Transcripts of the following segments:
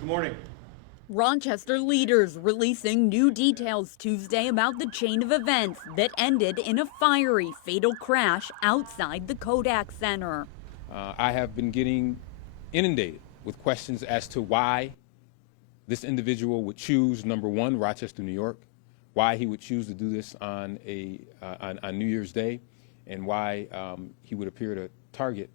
Good morning. Rochester leaders releasing new details Tuesday about the chain of events that ended in a fiery, fatal crash outside the Kodak Center. I have been getting inundated with questions as to why this individual would choose, number one, Rochester, New York, why he would choose to do this on New Year's Day, and why he would appear to target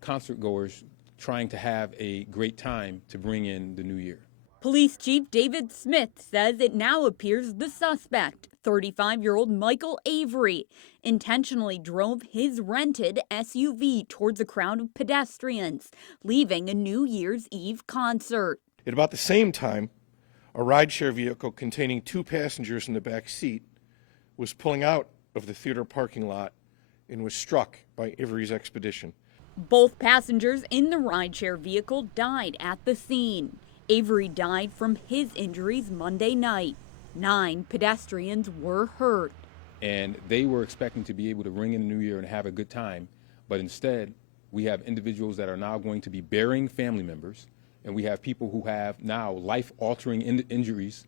concert goers trying to have a great time to bring in the new year. Police Chief David Smith says it now appears the suspect, 35-year-old Michael Avery, intentionally drove his rented SUV towards a crowd of pedestrians, leaving a New Year's Eve concert. At about the same time, a rideshare vehicle containing 2 passengers in the back seat was pulling out of the theater parking lot and was struck by Avery's expedition. Both passengers in the rideshare vehicle died at the scene. Avery died from his injuries Monday night. 9 pedestrians were hurt. And they were expecting to be able to ring in the new year and have a good time, but instead we have individuals that are now going to be burying family members, and we have people who have now life-altering injuries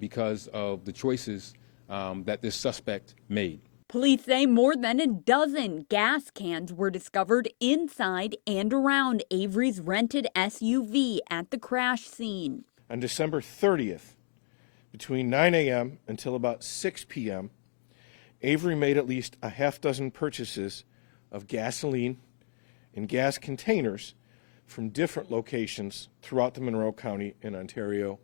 because of the choices that this suspect made. Police say more than a dozen gas cans were discovered inside and around Avery's rented SUV at the crash scene. On December 30th, between 9 a.m. until about 6 p.m., Avery made at least a half-dozen purchases of gasoline and gas containers from different locations throughout the Monroe County and Ontario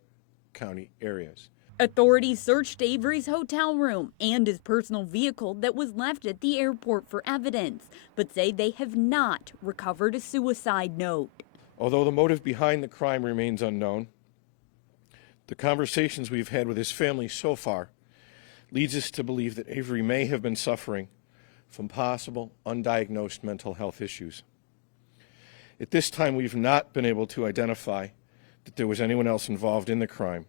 County areas. Authorities searched Avery's hotel room and his personal vehicle that was left at the airport for evidence, but say they have not recovered a suicide note. Although the motive behind the crime remains unknown, the conversations we've had with his family so far leads us to believe that Avery may have been suffering from possible undiagnosed mental health issues. At this time, we've not been able to identify that there was anyone else involved in the crime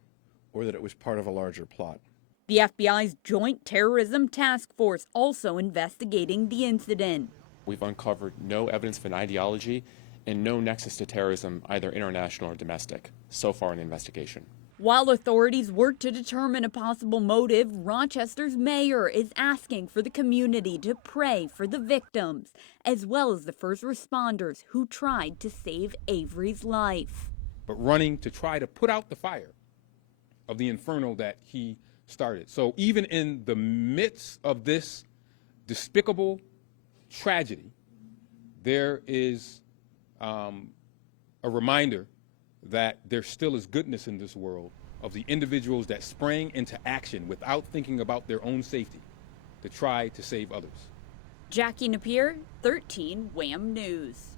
or that it was part of a larger plot. The FBI's Joint Terrorism Task Force also investigating the incident. We've uncovered no evidence of an ideology and no nexus to terrorism, either international or domestic, so far in the investigation. While authorities work to determine a possible motive, Rochester's mayor is asking for the community to pray for the victims, as well as the first responders who tried to save Avery's life. But running to try to put out the fire of the inferno that he started. So even in the midst of this despicable tragedy, there is a reminder that there still is goodness in this world of the individuals that sprang into action without thinking about their own safety to try to save others. Jackie Napier, 13 WHAM News.